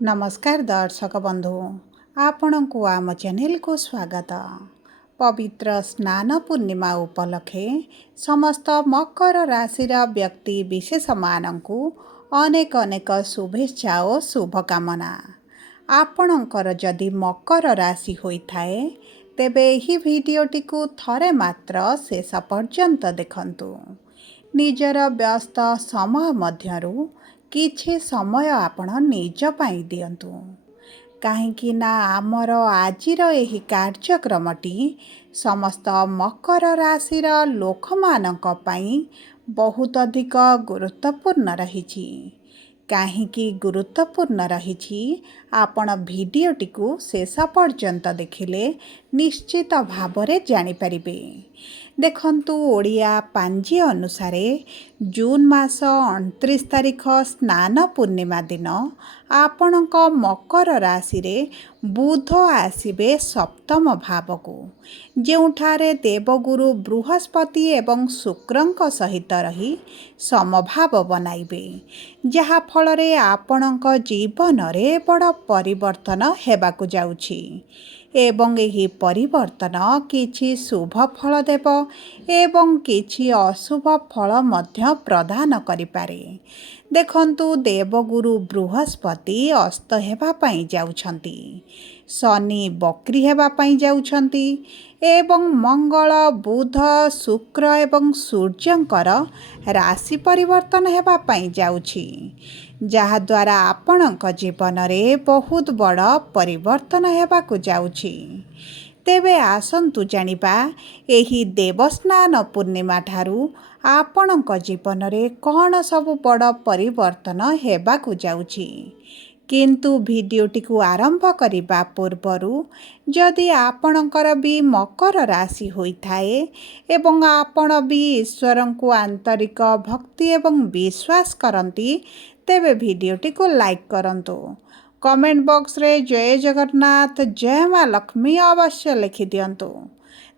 नमस्कार दर्शक बंधु आपणको आम चैनल को स्वागत। पवित्र स्नान पूर्णिमा उपलक्षे समस्त मकर राशिर व्यक्ति विशेष मानू अनेक अनेक शुभेच्छा और शुभकामना। आपणकर जदि मकर राशि होइथाए तेबे एही भिडियोटी को थरे मात्र शेष पर्यंत देखंतु। निजर व्यस्त समय मध्यरु किछि समय आपण निज पाई दियंतु, काहेकि ना आमर आजिर एही कार्यक्रमटी समस्त मकर राशिर लोकमानंक पाई बहुत अधिक गुरुत्वपूर्ण रहिछि। काहेकि गुरुत्वपूर्ण रहिछि आपण भिडियोटी को शेष पर्यंत देखिले निश्चित भावरे जानि परिबे। देखंतु ओडिया पांजी अनुसारे जून मास 29 तारिख स्नान पूर्णिमा दिन आपणक मकर राशि रे बुध आसिबे सप्तम भावकु, जेउठारे देवगुरु बृहस्पति एवं शुक्रंक सहित रही समभाव बनाइबे, जहा फलरे आपणक जीवन रे बड़ परिवर्तन हेबाकु जाउछि एवं एही परिवर्तन किछि शुभ फल देव एवं किछि अशुभ फल मध्य प्रदान करिपारे। देखंतु देवगुरु बृहस्पति अस्त हेबा पाई जाउछंती, शनि बक्री हेबा पाई जाउछंती एवं मंगल बुध शुक्र एवं सूर्यंकर राशि परिवर्तन हेबा पाई जाउछि, जहा द्वारा आपणक जीवन रे बहुत बड़ परिवर्तन हेबाकु जाउछि। तेबे आसंतु जानिबा एही देवस्नान पूर्णिमा ठारू आपणक जीवन रे कौन सब बड़ परिवर्तन हेबाकु जाउछि। किंतु भिडियोटी को आरंभ करिबा पूर्वरु जदि आपणकर भी मकर राशि होइथाए एवं आपण भी ईश्वरं को आंतरिक भक्ति एवं विश्वास करंती तेबे भिडियोटी को लाइक करंतु। कमेंट बॉक्स रे जय जगन्नाथ जय माँ लक्ष्मी अवश्य लिखि दियंतु।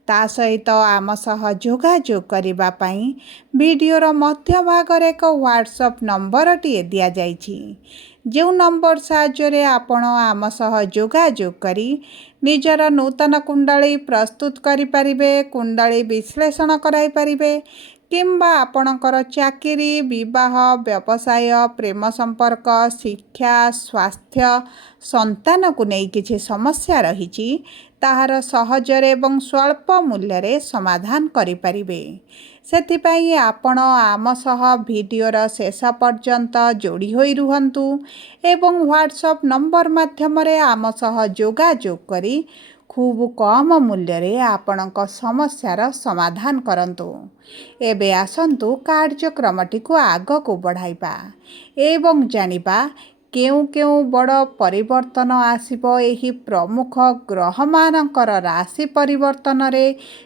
ता सहित आम सह जोगाजोग करिबा पई वीडियोर मध्य भाग रे एक व्हाट्सएप नंबर टिए दिया जाइछि, जो नंबर साहाय्य आपण आम सह जोगाजोग करी निजर नूतन कुंडली प्रस्तुत करि परिबे, कुंडली विश्लेषण कराई परिबे किंबा आपणकर चाकरी विवाह व्यवसाय प्रेम संपर्क शिक्षा स्वास्थ्य संतान को नहीं किछि समस्या रहिछि ताहार सहजरे एवं स्वल्प मूल्य रे समाधान करि परिबे। सेथिपाई आपण आम सह भिडियोर शेष पर्यंत जोड़ी होई रुहंतु एवं व्हाट्सएप नंबर माध्यम रे आम सह जोगाजोग करी खूब कम मूल्य रे आपणक समस्यार समाधान करंतु। एबे आसंतु कार्यक्रमटी को आग को बढ़ाइबा एवं जानिबा केउ केउ बड़ परिवर्तन आसिबो एही प्रमुख ग्रह मानकर राशि परिवर्तन रे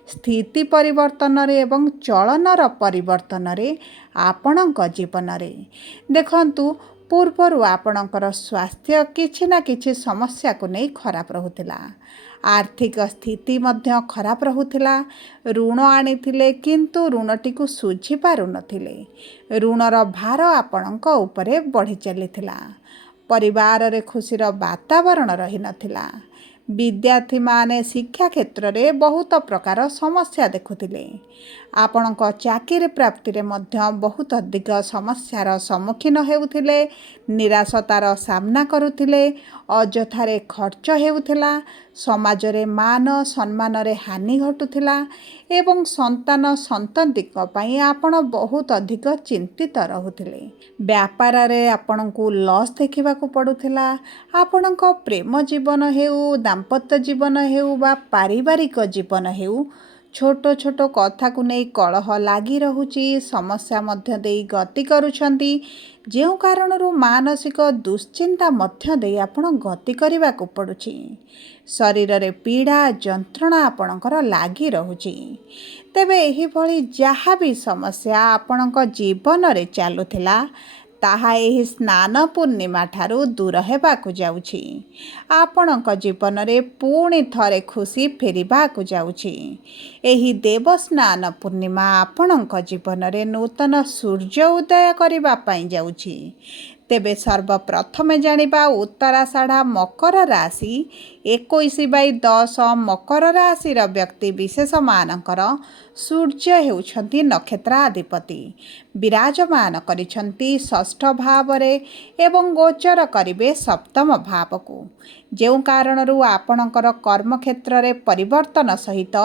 स्थिति परिवर्तन रे एवं चलनर परिवर्तन रे आपणक जीवन रे। देखंतु पूर्वरु आपणकर स्वास्थ्य किछि ना किछि समस्या को नहीं खराब रहुतिला, आर्थिक स्थिति मध्य खराब रहुतिला, ऋण आनिथिले किंतु ऋणटी को सुझी पारु नथिले, ऋणर भार आपणक उपरे बढ़ी चलिथिला, परिवार रे खुशीर वातावरण रही नथिला, विद्यार्थी माने शिक्षा क्षेत्र रे बहुत प्रकार समस्या देखुथिले, आपणक चाकरी प्राप्ति रे मध्य बहुत अधिक समस्यार सम्मुखीन हेउथिले, निराशतार सामना करुथिले, अजथारे खर्च हेउथिला, समाज रे मान सम्मान रे हानि घटुथिला एवं संतान संततिक पई आपण बहुत अधिक चिंतित रहुथिले, व्यापार रे आपणको लॉस देखिबा को पडुथिला, आपणक प्रेम जीवन हेउ दाम्पत्य जीवन हेउ बा पारिवारिक जीवन हेउ छोट छोट कथा को नहीं कलह लागी रहुची, समस्या मध्य देई गति करुछंती, जेउ कारणरू मानसिक दुश्चिंता मध्य देई आपण गति करिबा को पडुची, शरीर रे पीड़ा जंत्रणा आपणकर लागी रहुची। तेबे एही भली जहा भी समस्या आपणक जीवन रे चालुथिला ताहा एही स्नान पूर्णिमा ठारू दूर हेबाकु जाउछि, आपणक जीवन रे पुणी थरे खुशी फेरिबाकु जाउछि। एही देवस्नान पूर्णिमा आपणक जीवन रे नूतन सूर्य उदय करिबा पई जाउछि। ତେବେ ସର୍ବପ୍ରଥମେ ଜାଣିବା ଉତ୍ତରାଷାଢ଼ ମକର ରାଶି 21/10 ମକର ରାଶିର ବ୍ୟକ୍ତି ବିଶେଷମାନଙ୍କର ସୂର୍ଯ୍ୟ ହେଉଛନ୍ତି ନକ୍ଷତ୍ରାଧିପତି। ବିରାଜମାନ କରିଛନ୍ତି ଷଷ୍ଠ ଭାବରେ ଏବଂ ଗୋଚର କରିବେ ସପ୍ତମ ଭାବକୁ। ଯେଉଁ କାରଣରୁ ଆପଣଙ୍କର କର୍ମକ୍ଷେତ୍ରରେ ପରିବର୍ତ୍ତନ ସହିତ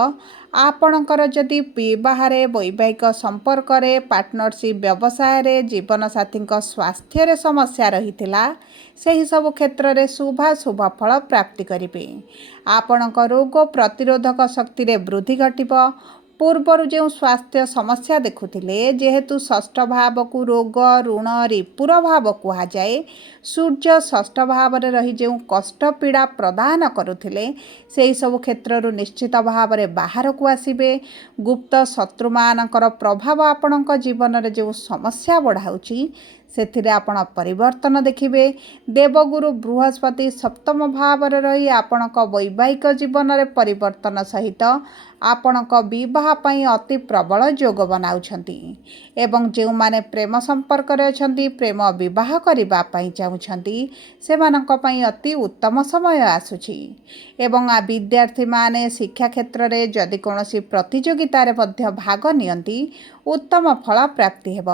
ଆପଣଙ୍କର ଯଦି ବିବାହରେ, ବୈବାହିକ ସମ୍ପର୍କରେ, ପାର୍ଟନରସିପ୍ ବ୍ୟବସାୟରେ, ଜୀବନସାଥୀଙ୍କ ସ୍ୱାସ୍ଥ୍ୟରେ ସମସ୍ୟା ରହିଥିଲା, ସେହିସବୁ କ୍ଷେତ୍ରରେ ଶୁଭାଶୁଭ ଫଳ ପ୍ରାପ୍ତି କରିବେ। ଆପଣଙ୍କ ରୋଗ ପ୍ରତିରୋଧକ ଶକ୍ତିରେ ବୃଦ୍ଧି ଘଟିବ। ପୂର୍ବରୁ ଯେଉଁ ସ୍ୱାସ୍ଥ୍ୟ ସମସ୍ୟା ଦେଖୁଥିଲେ, ଯେହେତୁ ଷଷ୍ଠ ଭାବକୁ ରୋଗ, ଋଣ, ରିପୁର ଭାବ କୁହାଯାଏ, ସୂର୍ଯ୍ୟ ଷଷ୍ଠ ଭାବରେ ରହି ଯେଉଁ କଷ୍ଟ ପୀଡ଼ା ପ୍ରଦାନ କରୁଥିଲେ, ସେହିସବୁ କ୍ଷେତ୍ରରୁ ନିଶ୍ଚିତ ଭାବରେ ବାହାରକୁ ଆସିବେ। ଗୁପ୍ତ ଶତ୍ରୁମାନଙ୍କର ପ୍ରଭାବ ଆପଣଙ୍କ ଜୀବନରେ ଯେଉଁ ସମସ୍ୟା ବଢ଼ାଉଛି, ସେଥିରେ ଆପଣ ପରିବର୍ତ୍ତନ ଦେଖିବେ। ଦେବଗୁରୁ ବୃହସ୍ପତି ସପ୍ତମ ଭାବରେ ରହି ଆପଣଙ୍କ ବୈବାହିକ ଜୀବନରେ ପରିବର୍ତ୍ତନ ସହିତ ଆପଣଙ୍କ ବିବାହ ପାଇଁ ଅତି ପ୍ରବଳ ଯୋଗ ବନାଉଛନ୍ତି ଏବଂ ଯେଉଁମାନେ ପ୍ରେମ ସମ୍ପର୍କରେ ଅଛନ୍ତି, ପ୍ରେମ ବିବାହ କରିବା ପାଇଁ ଚାହୁଁଛନ୍ତି, ସେମାନଙ୍କ ପାଇଁ ଅତି ଉତ୍ତମ ସମୟ ଆସୁଛି ଏବଂ ବିଦ୍ୟାର୍ଥୀମାନେ ଶିକ୍ଷା କ୍ଷେତ୍ରରେ ଯଦି କୌଣସି ପ୍ରତିଯୋଗିତାରେ ମଧ୍ୟ ଭାଗ ନିଅନ୍ତି, ଉତ୍ତମ ଫଳ ପ୍ରାପ୍ତି ହେବ।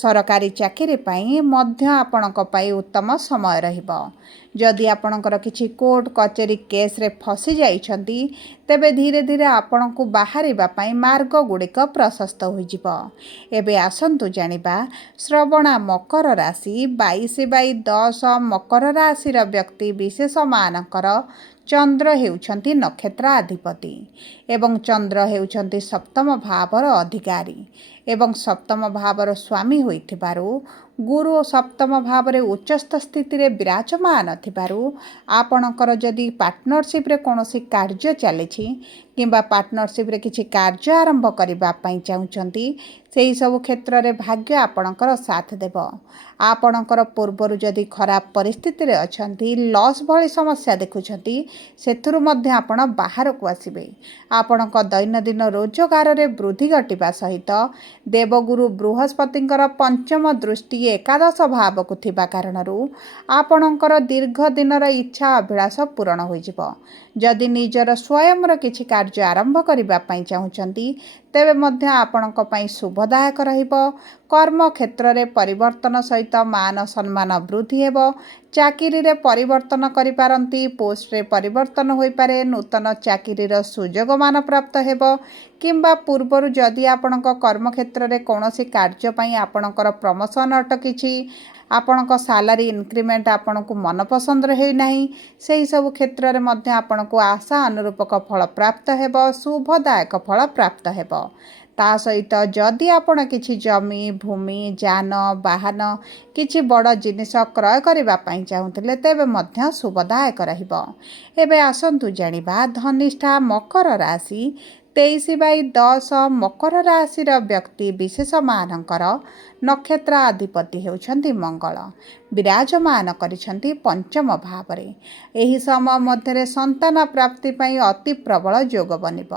ସରକାରୀ ଚାକିରି ପାଇଁ ମଧ୍ୟ ଆପଣଙ୍କ ପାଇଁ ଉତ୍ତମ ସମୟ ରହିବ। ଯଦି ଆପଣଙ୍କର କିଛି କୋର୍ଟ କଚେରୀ କେସ୍ରେ ଫସି ଯାଇଛନ୍ତି, ତେବେ ଧୀରେ ଧୀରେ ଆପଣଙ୍କୁ ବାହାରିବା ପାଇଁ ମାର୍ଗ ଗୁଡ଼ିକ ପ୍ରଶସ୍ତ ହୋଇଯିବ। ଏବେ ଆସନ୍ତୁ ଜାଣିବା ଶ୍ରବଣା ମକର ରାଶି 22/10 ମକର ରାଶିର ବ୍ୟକ୍ତି ବିଶେଷମାନଙ୍କର ଚନ୍ଦ୍ର ହେଉଛନ୍ତି ନକ୍ଷତ୍ରାଧିପତି ଏବଂ ଚନ୍ଦ୍ର ହେଉଛନ୍ତି ସପ୍ତମ ଭାବର ଅଧିକାରୀ ଏବଂ ସପ୍ତମ ଭାବର ସ୍ୱାମୀ ହୋଇଥିବାରୁ ଗୁରୁ ସପ୍ତମ ଭାବରେ ଉଚ୍ଚସ୍ଥ ସ୍ଥିତିରେ ବିରାଜମାନ ଥିବାରୁ ଆପଣଙ୍କର ଯଦି ପାର୍ଟନରସିପ୍ରେ କୌଣସି କାର୍ଯ୍ୟ ଚାଲିଛି କିମ୍ବା ପାର୍ଟନରସିପ୍ରେ କିଛି କାର୍ଯ୍ୟ ଆରମ୍ଭ କରିବା ପାଇଁ ଚାହୁଁଛନ୍ତି, ସେହିସବୁ କ୍ଷେତ୍ରରେ ଭାଗ୍ୟ ଆପଣଙ୍କର ସାଥ ଦେବ। ଆପଣଙ୍କର ପୂର୍ବରୁ ଯଦି ଖରାପ ପରିସ୍ଥିତିରେ ଅଛନ୍ତି, ଲସ୍ ଭଳି ସମସ୍ୟା ଦେଖୁଛନ୍ତି, ସେଥିରୁ ମଧ୍ୟ ଆପଣ ବାହାରକୁ ଆସିବେ। ଆପଣଙ୍କ ଦୈନନ୍ଦିନ ରୋଜଗାରରେ ବୃଦ୍ଧି ଘଟିବା ସହିତ ଦେବଗୁରୁ ବୃହସ୍ପତିଙ୍କର ପଞ୍ଚମ ଦୃଷ୍ଟି ଏକାଦଶ ଭାବକୁ ଥିବା କାରଣରୁ ଆପଣଙ୍କର ଦୀର୍ଘ ଦିନର ଇଚ୍ଛା ଅଭିଳାଷ ପୂରଣ ହୋଇଯିବ। ଯଦି ନିଜର ସ୍ୱୟଂର କିଛି କାର୍ଯ୍ୟ ଆରମ୍ଭ କରିବା ପାଇଁ ଚାହୁଁଛନ୍ତି, ତେବେ ମଧ୍ୟ ଆପଣଙ୍କ ପାଇଁ ଶୁଭଦାୟକ ରହିବ। କର୍ମକ୍ଷେତ୍ରରେ ପରିବର୍ତ୍ତନ ସହିତ ମାନ ସମ୍ମାନ ବୃଦ୍ଧି ହେବ। ଚାକିରିରେ ପରିବର୍ତ୍ତନ କରିପାରନ୍ତି, ପୋଷ୍ଟରେ ପରିବର୍ତ୍ତନ ହୋଇପାରେ, ନୂତନ ଚାକିରିର ସୁଯୋଗମାନ ପ୍ରାପ୍ତ ହେବ କିମ୍ବା ପୂର୍ବରୁ ଯଦି ଆପଣଙ୍କ କର୍ମକ୍ଷେତ୍ରରେ କୌଣସି କାର୍ଯ୍ୟ ପାଇଁ ଆପଣଙ୍କର ପ୍ରମୋସନ୍ ଅଟକିଛି, ଆପଣଙ୍କ ସାଲାରୀ ଇନକ୍ରିମେଣ୍ଟ ଆପଣଙ୍କୁ ମନପସନ୍ଦର ହୋଇନାହିଁ, ସେହିସବୁ କ୍ଷେତ୍ରରେ ମଧ୍ୟ ଆପଣଙ୍କୁ ଆଶା ଅନୁରୂପକ ଫଳ ପ୍ରାପ୍ତ ହେବ, ଶୁଭଦାୟକ ଫଳ ପ୍ରାପ୍ତ ହେବ। ତା ସହିତ ଯଦି ଆପଣ କିଛି ଜମି, ଭୂମି, ଯାନ, ବାହନ, କିଛି ବଡ଼ ଜିନିଷ କ୍ରୟ କରିବା ପାଇଁ ଚାହୁଁଥିଲେ, ତେବେ ମଧ୍ୟ ଶୁଭଦାୟକ ରହିବ। ଏବେ ଆସନ୍ତୁ ଜାଣିବା ଧନିଷ୍ଠା ମକର ରାଶି 23/10 ମକର ରାଶିର ବ୍ୟକ୍ତି ବିଶେଷମାନଙ୍କର ନକ୍ଷତ୍ରାଧିପତି ହେଉଛନ୍ତି ମଙ୍ଗଳ। ବିରାଜମାନ କରିଛନ୍ତି ପଞ୍ଚମ ଭାବରେ। ଏହି ସମୟ ମଧ୍ୟରେ ସନ୍ତାନ ପ୍ରାପ୍ତି ପାଇଁ ଅତି ପ୍ରବଳ ଯୋଗ ବନିବ।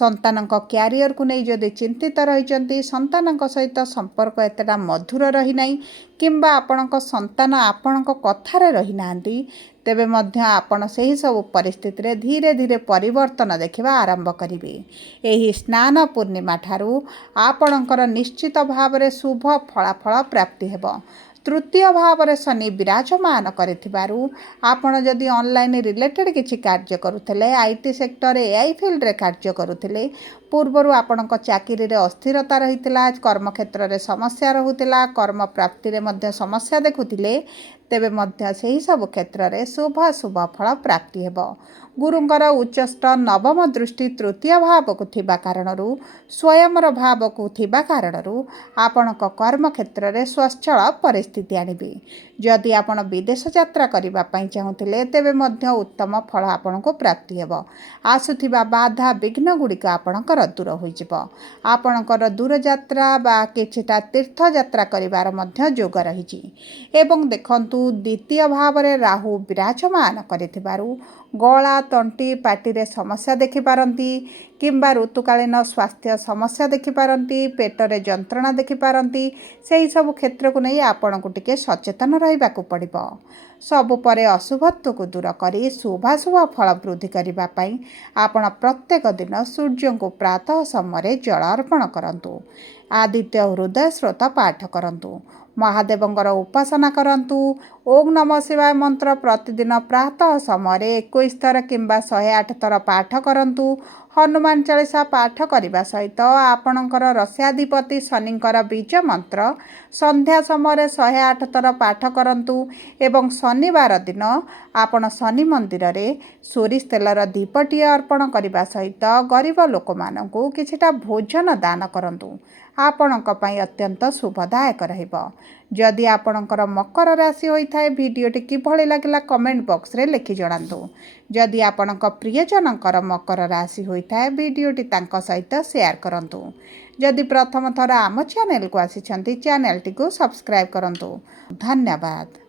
ସନ୍ତାନଙ୍କ କ୍ୟାରିୟରକୁ ନେଇ ଯଦି ଚିନ୍ତିତ ରହିଛନ୍ତି, ସନ୍ତାନଙ୍କ ସହିତ ସମ୍ପର୍କ ଏତେଟା ମଧୁର ରହିନାହିଁ କିମ୍ବା ଆପଣଙ୍କ ସନ୍ତାନ ଆପଣଙ୍କ କଥାରେ ରହିନାହାନ୍ତି, ତେବେ ମଧ୍ୟ ଆପଣ ସେହିସବୁ ପରିସ୍ଥିତିରେ ଧୀରେ ଧୀରେ ପରିବର୍ତ୍ତନ ଦେଖିବା ଆରମ୍ଭ କରିବେ। ଏହି ସ୍ନାନ ପୂର୍ଣ୍ଣିମା ଠାରୁ ଆପଣଙ୍କର ନିଶ୍ଚିତ ଭାବରେ ଶୁଭ ଫଳାଫଳ ପ୍ରାପ୍ତି ହେବ। ତୃତୀୟ ଭାବରେ ଶନି ବିରାଜମାନ କରିଥିବାରୁ ଆପଣ ଯଦି ଅନଲାଇନ୍ ରିଲେଟେଡ୍ କିଛି କାର୍ଯ୍ୟ କରୁଥିଲେ, IT ସେକ୍ଟର, AI ଫିଲ୍ଡରେ କାର୍ଯ୍ୟ କରୁଥିଲେ, ପୂର୍ବରୁ ଆପଣଙ୍କ ଚାକିରିରେ ଅସ୍ଥିରତା ରହିଥିଲା, କର୍ମକ୍ଷେତ୍ରରେ ସମସ୍ୟା ରହୁଥିଲା, କର୍ମ ପ୍ରାପ୍ତିରେ ମଧ୍ୟ ସମସ୍ୟା ଦେଖୁଥିଲେ, ତେବେ ମଧ୍ୟ ସେହିସବୁ କ୍ଷେତ୍ରରେ ଶୁଭାଶୁଭ ଫଳ ପ୍ରାପ୍ତି ହେବ। ଗୁରୁଙ୍କର ଉଚ୍ଚସ୍ଥ ନବମ ଦୃଷ୍ଟି ତୃତୀୟ ଭାବକୁ ଥିବା କାରଣରୁ, ସ୍ୱୟଂର ଭାବକୁ ଥିବା କାରଣରୁ ଆପଣଙ୍କ କର୍ମକ୍ଷେତ୍ରରେ ସ୍ୱଚ୍ଛଳ ପରିସ୍ଥିତି ଆଣିବେ। ଯଦି ଆପଣ ବିଦେଶ ଯାତ୍ରା କରିବା ପାଇଁ ଚାହୁଁଥିଲେ, ତେବେ ମଧ୍ୟ ଉତ୍ତମ ଫଳ ଆପଣଙ୍କୁ ପ୍ରାପ୍ତି ହେବ। ଆସୁଥିବା ବାଧା ବିଘ୍ନ ଗୁଡ଼ିକ ଆପଣଙ୍କର ଦୂର ହୋଇଯିବ। ଆପଣଙ୍କର ଦୂରଯାତ୍ରା ବା କିଛିଟା ତୀର୍ଥଯାତ୍ରା କରିବାର ମଧ୍ୟ ଯୋଗ ରହିଛି। ଏବଂ ଦେଖନ୍ତୁ, କରନ୍ତୁ। ଦ୍ୱିତୀୟ ଭାବରେ ରାହୁ ବିରାଜମାନ କରିଥିବାରୁ ଗଳା ତଣ୍ଟି ପାଟିରେ ସମସ୍ୟା ଦେଖିପାରନ୍ତି କିମ୍ବା ଋତୁକାଳୀନ ସ୍ୱାସ୍ଥ୍ୟ ସମସ୍ୟା ଦେଖିପାରନ୍ତି, ପେଟରେ ଯନ୍ତ୍ରଣା ଦେଖିପାରନ୍ତି। ସେହିସବୁ କ୍ଷେତ୍ରକୁ ନେଇ ଆପଣଙ୍କୁ ଟିକେ ସଚେତନ ରହିବାକୁ ପଡ଼ିବ। ସବୁ ପରେ ଅଶୁଭତ୍ୱକୁ ଦୂର କରି ଶୁଭାଶୁଭ ଫଳ ବୃଦ୍ଧି କରିବା ପାଇଁ ଆପଣ ପ୍ରତ୍ୟେକ ଦିନ ସୂର୍ଯ୍ୟଙ୍କୁ ପ୍ରାତଃ ସମୟରେ ଜଳ ଅର୍ପଣ କରନ୍ତୁ। ଆଦିତ୍ୟ ହୃଦୟ ସ୍ରୋତ ପାଠ କରନ୍ତୁ। ମହାଦେବଙ୍କର ଉପାସନା କରନ୍ତୁ। ଓଁ ନମଃ ଶିବାୟ ମନ୍ତ୍ର ପ୍ରତିଦିନ ପ୍ରାତଃ ସମୟରେ 21 ଥର କିମ୍ବା 108 ଥର ପାଠ କରନ୍ତୁ। ହନୁମାନ ଚାଳିଶା ପାଠ କରିବା ସହିତ ଆପଣଙ୍କର ରସ୍ୟାଧିପତି ଶନିଙ୍କର ବୀଜ ମନ୍ତ୍ର ସନ୍ଧ୍ୟା ସମୟରେ 108 ଥର ପାଠ କରନ୍ତୁ ଏବଂ ଶନିବାର ଦିନ ଆପଣ ଶନି ମନ୍ଦିରରେ ସୋରିଷ ତେଲର ଦୀପଟିଏ ଅର୍ପଣ କରିବା ସହିତ ଗରିବ ଲୋକମାନଙ୍କୁ କିଛିଟା ଭୋଜନ ଦାନ କରନ୍ତୁ। ଆପଣଙ୍କ ପାଇଁ ଅତ୍ୟନ୍ତ ଶୁଭଦାୟକ ରହିବ। ଯଦି ଆପଣଙ୍କର ମକର ରାଶି ହୋଇଥାଏ, ଭିଡ଼ିଓଟି କିଭଳି ଲାଗିଲା କମେଣ୍ଟ ବକ୍ସରେ ଲେଖି ଜଣାନ୍ତୁ। ଯଦି ଆପଣଙ୍କ ପ୍ରିୟଜନଙ୍କର ମକର ରାଶି ହୋଇଥାଏ, ଭିଡ଼ିଓଟି ତାଙ୍କ ସହିତ ସେୟାର କରନ୍ତୁ। ଯଦି ପ୍ରଥମ ଥର ଆମ ଚ୍ୟାନେଲକୁ ଆସିଛନ୍ତି, ଚ୍ୟାନେଲଟିକୁ ସବସ୍କ୍ରାଇବ୍ କରନ୍ତୁ। ଧନ୍ୟବାଦ।